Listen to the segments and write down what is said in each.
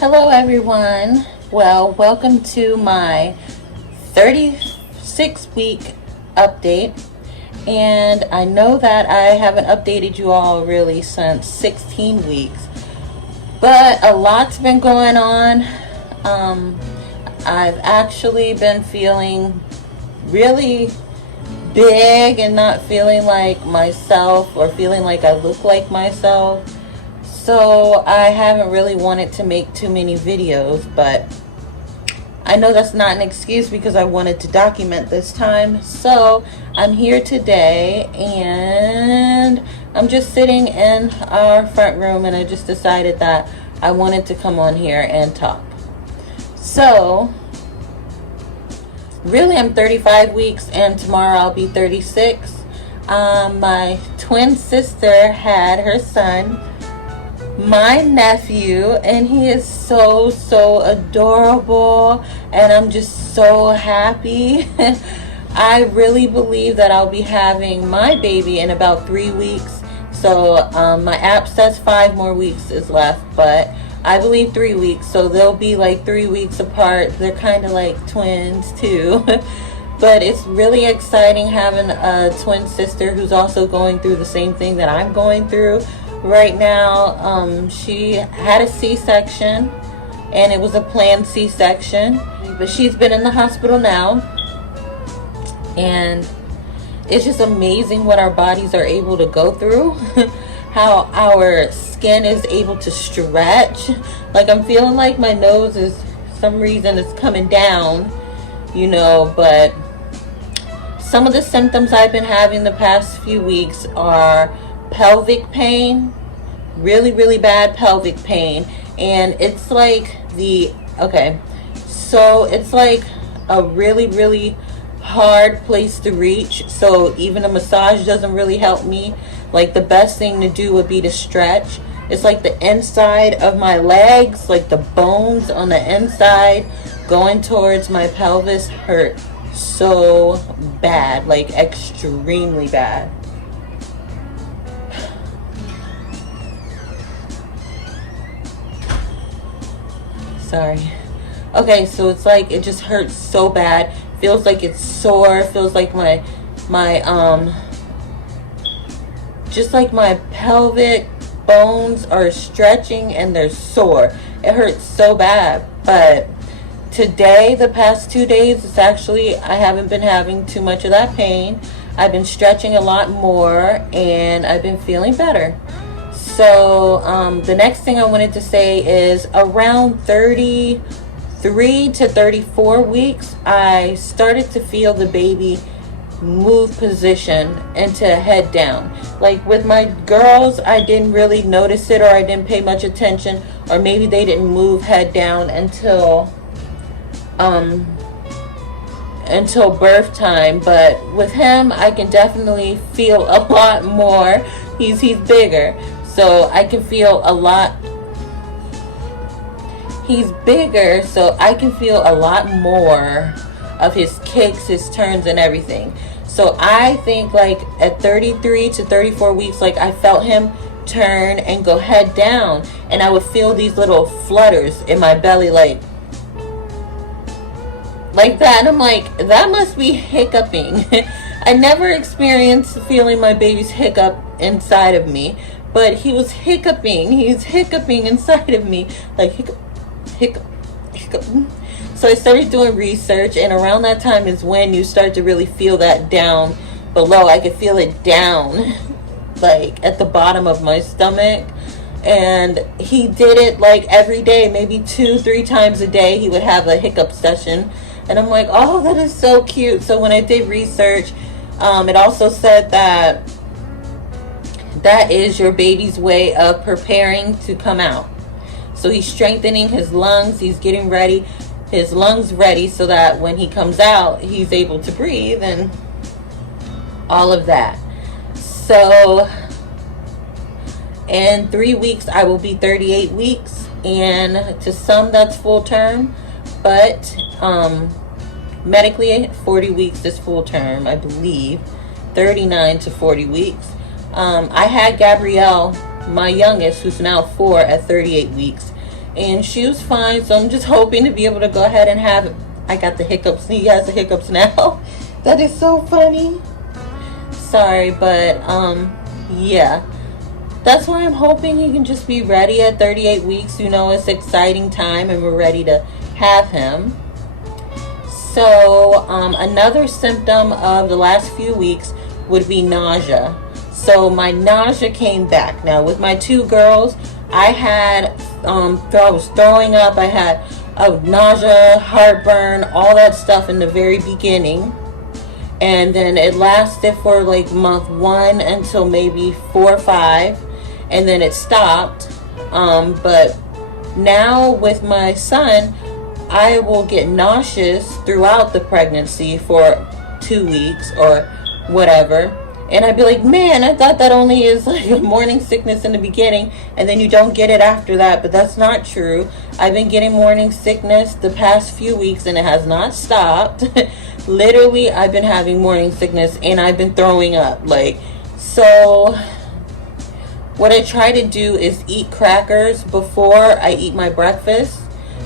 Hello, everyone. Well, welcome to my 36-week update. And I know that I haven't updated you all really since 16 weeks, but a lot's been going on. I've actually been feeling really big and not feeling like myself or feeling like I look like myself. So I haven't really wanted to make too many videos, but I know that's not an excuse because I wanted to document this time. So I'm here today and I'm just sitting in our front room, and I just decided that I wanted to come on here and talk. So really, I'm 35 weeks and tomorrow I'll be 36. My twin sister had her son, my nephew, and he is so adorable, and I'm just so happy. I really believe that I'll be having my baby in about 3 weeks. So my app says 5 more weeks is left, but I believe 3 weeks, so they'll be like 3 weeks apart. They're kind of like twins too. But it's really exciting having a twin sister who's also going through the same thing that I'm going through right now. She had a C-section, and it was a planned C-section, but she's been in the hospital now, and it's just amazing what our bodies are able to go through. How our skin is able to stretch. Like, I'm feeling like my nose is, some reason it's coming down, but some of the symptoms I've been having the past few weeks are pelvic pain, really bad pelvic pain, and it's like it's like a really hard place to reach, so even a massage doesn't really help me. Like, the best thing to do would be to stretch. It's like the inside of my legs, like the bones on the inside going towards my pelvis hurt so bad, like extremely bad. Sorry. Okay, so it's like it just hurts so bad. Feels like it's sore. Feels like my just like my pelvic bones are stretching and they're sore. It hurts so bad. But today, the past 2 days, it's actually, I haven't been having too much of that pain. I've been stretching a lot more and I've been feeling better. So the next thing I wanted to say is around 33 to 34 weeks, I started to feel the baby move position into head down. Like with my girls, I didn't really notice it, or I didn't pay much attention, or maybe they didn't move head down until birth time. But with him, I can definitely feel a lot more. He's bigger, so I can feel a lot. He's bigger, so I can feel a lot more of his kicks, his turns, and everything. So I think like at 33 to 34 weeks, like I felt him turn and go head down, and I would feel these little flutters in my belly, like that. And I'm like, that must be hiccuping. I never experienced feeling my baby's hiccup inside of me, but he was hiccuping. He's hiccuping inside of me, like hiccup. So I started doing research, and around that time is when you start to really feel that down below. I could feel it down, like at the bottom of my stomach. And he did it like every day, maybe 2-3 times a day. He would have a hiccup session, and I'm like, oh, that is so cute. So when I did research, it also said that is your baby's way of preparing to come out. So he's strengthening his lungs. He's getting ready, his lungs ready, so that when he comes out, he's able to breathe and all of that. So in 3 weeks, I will be 38 weeks. And to some, that's full term. But medically, 40 weeks is full term, I believe. 39 to 40 weeks. I had Gabrielle, my youngest, who's now 4, at 38 weeks. and she was fine. So I'm just hoping to be able to go ahead and have, I got the hiccups. He has the hiccups now. That is so funny. Sorry, but yeah. That's why I'm hoping he can just be ready at 38 weeks. You know, it's exciting time and we're ready to have him. So another symptom of the last few weeks would be nausea. So my nausea came back. Now with my two girls, I had, I was throwing up. I had nausea, heartburn, all that stuff in the very beginning. And then it lasted for like month 1 until maybe 4 or 5. And then it stopped. But now with my son, I will get nauseous throughout the pregnancy for 2 weeks or whatever. And I'd be like, man, I thought that only is like a morning sickness in the beginning and then you don't get it after that. But that's not true. I've been getting morning sickness the past few weeks and it has not stopped. Literally, I've been having morning sickness and I've been throwing up. So what I try to do is eat crackers before I eat my breakfast,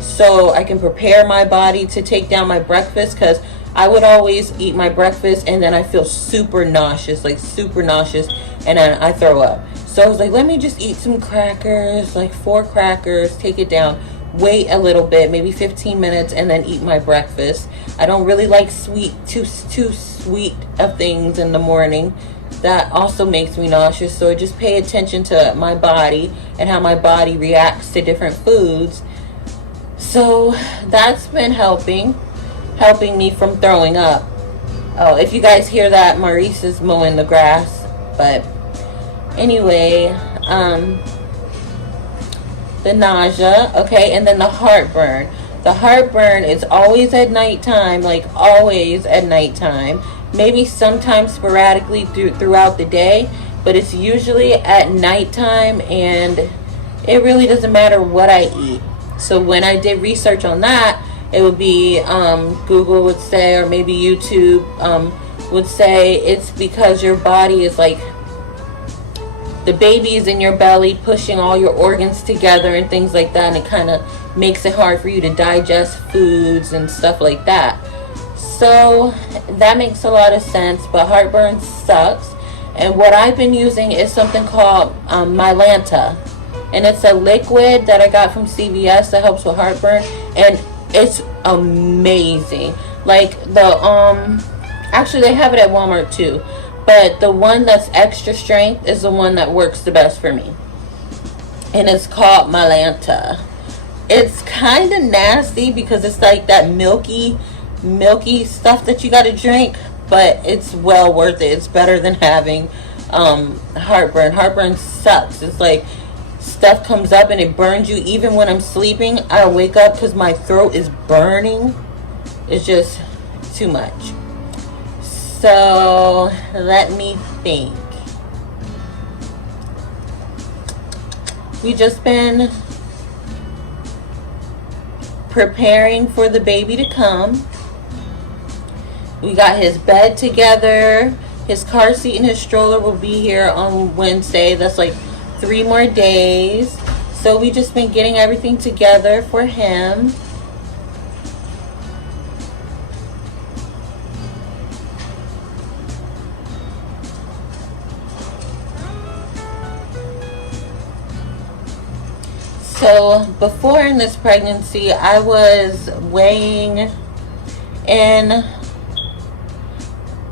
so I can prepare my body to take down my breakfast, because I would always eat my breakfast and then I feel super nauseous, and then I throw up. So I was like, let me just eat some crackers, like 4 crackers, take it down, wait a little bit, maybe 15 minutes, and then eat my breakfast. I don't really like too sweet of things in the morning. That also makes me nauseous. So I just pay attention to my body and how my body reacts to different foods. So that's been helping me from throwing up. Oh, if you guys hear that, Maurice is mowing the grass. But anyway, the nausea, okay, and then the heartburn. The heartburn is always at nighttime, like always at nighttime. Maybe sometimes sporadically throughout the day, but it's usually at nighttime, and it really doesn't matter what I eat. So when I did research on that, it would be Google would say, or maybe YouTube would say, it's because your body is like, the baby is in your belly pushing all your organs together and things like that, and it kind of makes it hard for you to digest foods and stuff like that. So that makes a lot of sense, but heartburn sucks. And what I've been using is something called Mylanta, and it's a liquid that I got from CVS that helps with heartburn, and it's amazing. Like the actually they have it at Walmart too, but the one that's extra strength is the one that works the best for me, and it's called Mylanta. It's kind of nasty because it's like that milky stuff that you got to drink, but it's well worth it. It's better than having heartburn. Heartburn sucks. It's like stuff comes up and it burns you. Even when I'm sleeping, I wake up because my throat is burning. It's just too much. So let me think. We just been preparing for the baby to come. We got his bed together. His car seat and his stroller will be here on Wednesday. That's like 3 more days. So we just been getting everything together for him. So before in this pregnancy, I was weighing in.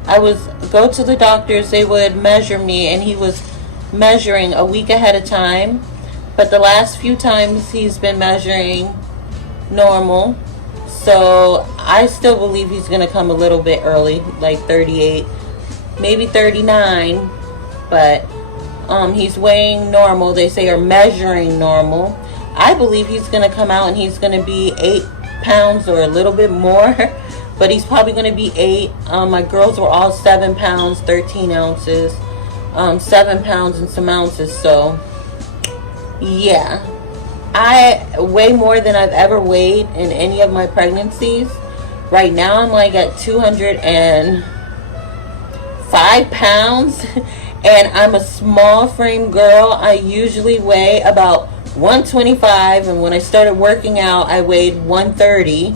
I would go to the doctors, they would measure me, and he was measuring a week ahead of time. But the last few times he's been measuring normal. So I still believe he's going to come a little bit early, like 38, maybe 39. But he's weighing normal, they say, or measuring normal. I believe he's going to come out and he's going to be 8 pounds or a little bit more. But he's probably going to be 8. My girls were all 7 pounds, 13 ounces, 7 pounds and some ounces. So, yeah. I weigh more than I've ever weighed in any of my pregnancies. Right now, I'm like at 205 pounds. And I'm a small frame girl. I usually weigh about 125, and when I started working out, I weighed 130.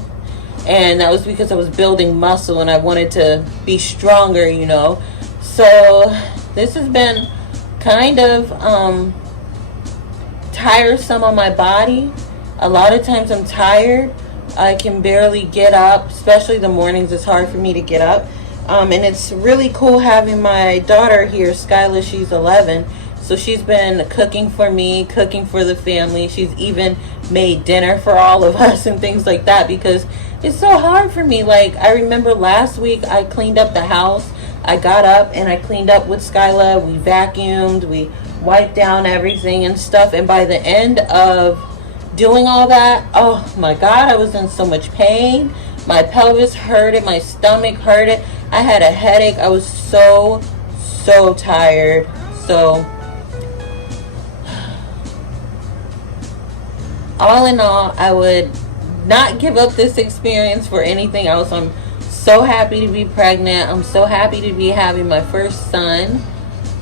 And that was because I was building muscle and I wanted to be stronger, you know. So this has been kind of tiresome on my body. A lot of times I'm tired. I can barely get up, especially the mornings. It's hard for me to get up. And it's really cool having my daughter here, Skyla. She's 11. So she's been cooking for me, cooking for the family. She's even made dinner for all of us and things like that, because it's so hard for me. Like, I remember last week I cleaned up the house. I got up and I cleaned up with Skyla. We vacuumed, we wiped down everything and stuff. And by the end of doing all that, oh my God, I was in so much pain. My pelvis hurted, my stomach hurted. I had a headache. I was so tired. So all in all, I would not give up this experience for anything else. I'm so happy to be pregnant. I'm so happy to be having my first son.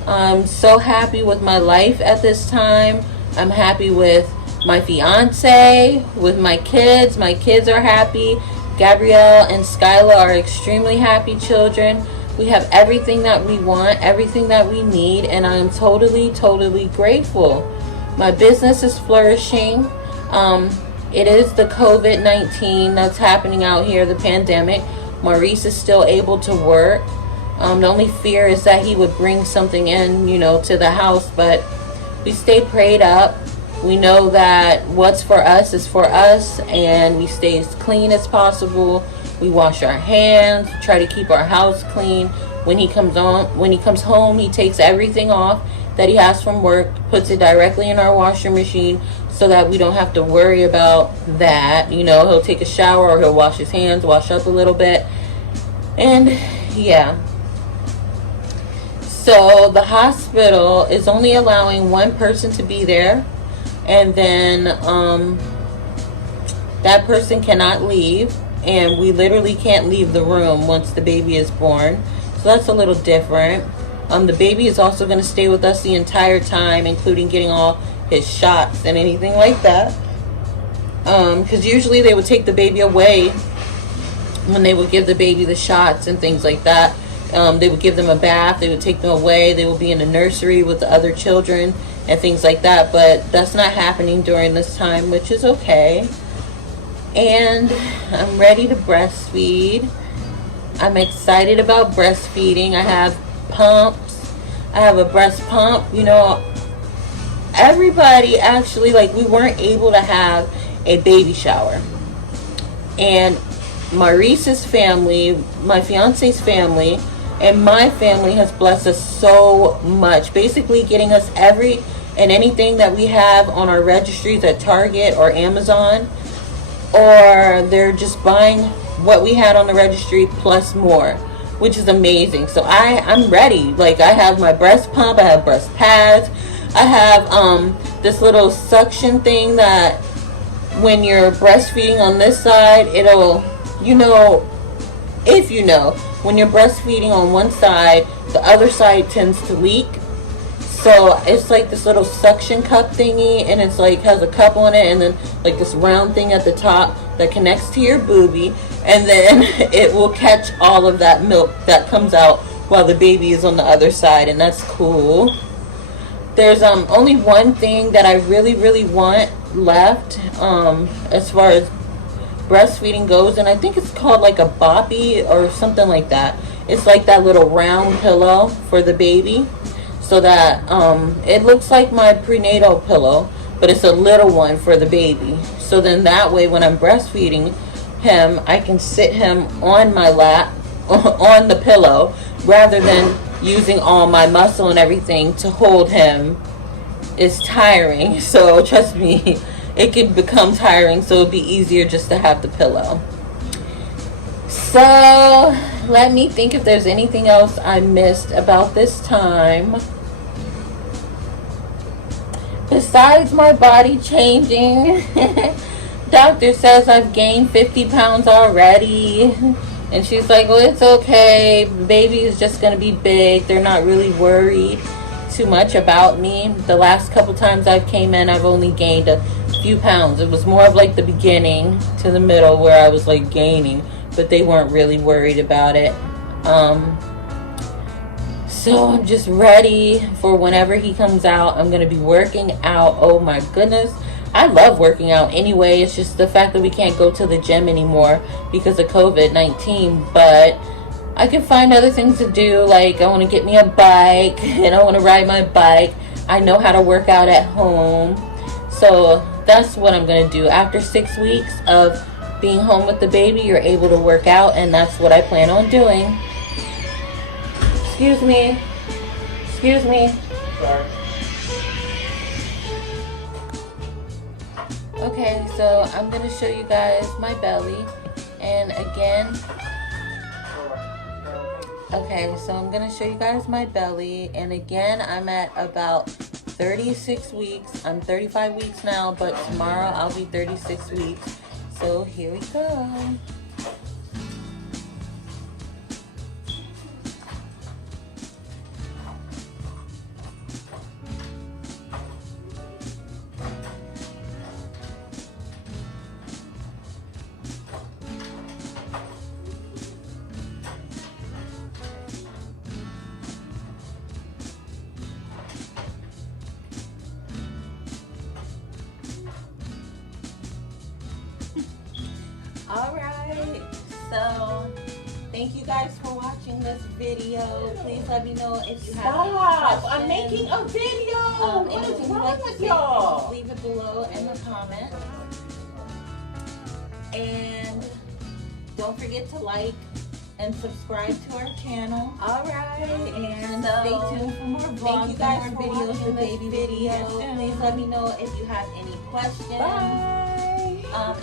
I'm so happy with my life at this time. I'm happy with my fiance, with my kids. My kids are happy. Gabrielle and Skyla are extremely happy children. We have everything that we want, everything that we need, and I'm totally grateful. My business is flourishing. It is the COVID-19 that's happening out here, the pandemic. Maurice is still able to work. The only fear is that he would bring something in, you know, to the house, but we stay prayed up. We know that what's for us is for us, and we stay as clean as possible. We wash our hands, try to keep our house clean. When he comes home, he takes everything off that he has from work, puts it directly in our washer machine, so that we don't have to worry about that. You know, he'll take a shower or he'll wash his hands, wash up a little bit. And yeah. So the hospital is only allowing one person to be there. And then that person cannot leave. And we literally can't leave the room once the baby is born. So that's a little different. The baby is also going to stay with us the entire time, including getting all his shots and anything like that, because usually they would take the baby away when they would give the baby the shots and things like that. They would give them a bath, they would take them away, they would be in the nursery with the other children and things like that, but that's not happening during this time, which is okay. And I'm ready to breastfeed. I'm excited about breastfeeding. I have pumps. I have a breast pump. You know, everybody actually, like, we weren't able to have a baby shower, and Maurice's family, my fiance's family, and my family has blessed us so much, basically getting us every and anything that we have on our registries at Target or Amazon, or they're just buying what we had on the registry plus more, which is amazing. So I'm ready. Like, I have my breast pump, I have breast pads, I have this little suction thing that when you're breastfeeding on this side, it'll, you know, if you know, when you're breastfeeding on one side, the other side tends to leak. So it's like this little suction cup thingy, and it's like has a cup on it, and then like this round thing at the top that connects to your boobie, and then it will catch all of that milk that comes out while the baby is on the other side, and that's cool. There's only one thing that I really want left as far as breastfeeding goes, and I think it's called like a boppy or something like that. It's like that little round pillow for the baby, so that it looks like my prenatal pillow, but it's a little one for the baby. So then that way when I'm breastfeeding him, I can sit him on my lap on the pillow rather than using all my muscle and everything to hold him. Is tiring. So trust me, it can become tiring, so it'd be easier just to have the pillow. So let me think if there's anything else I missed about this time. Besides my body changing, doctor says I've gained 50 pounds already. And she's like, well, it's okay. The baby is just going to be big. They're not really worried too much about me. The last couple times I've came in, I've only gained a few pounds. It was more of like the beginning to the middle where I was like gaining, but they weren't really worried about it. So I'm just ready for whenever he comes out. I'm going to be working out. Oh my goodness. I love working out anyway. It's just the fact that we can't go to the gym anymore because of COVID-19. But I can find other things to do. Like I want to get me a bike and I want to ride my bike. I know how to work out at home. So that's what I'm going to do. After 6 weeks of being home with the baby, you're able to work out, and that's what I plan on doing. Excuse me. Excuse me. Sorry. Okay, so I'm going to show you guys my belly. And again, okay, so I'm going to show you guys my belly. And again, I'm at about 36 weeks. I'm 35 weeks now, but tomorrow I'll be 36 weeks. So here we go. Alright, so thank you guys for watching this video. Please let me know if you have any questions. I'm making a video. What is anything you'd wrong like to with say, y'all? please leave it below in the comments. And don't forget to like and subscribe to our channel. Alright. And So, stay tuned for more vlogs you guys and for more videos watching with this baby video. videos. Please let me know if you have any questions. Bye.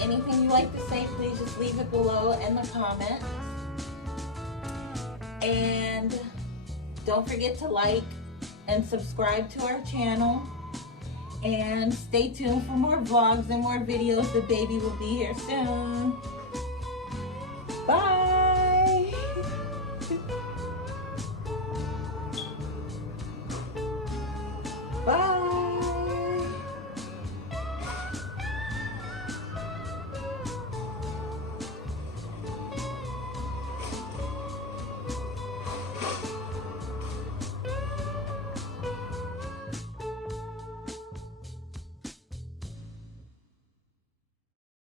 Anything you like to say, please just leave it below in the comments. And don't forget to like and subscribe to our channel. And stay tuned for more vlogs and more videos. The baby will be here soon. Bye. Bye.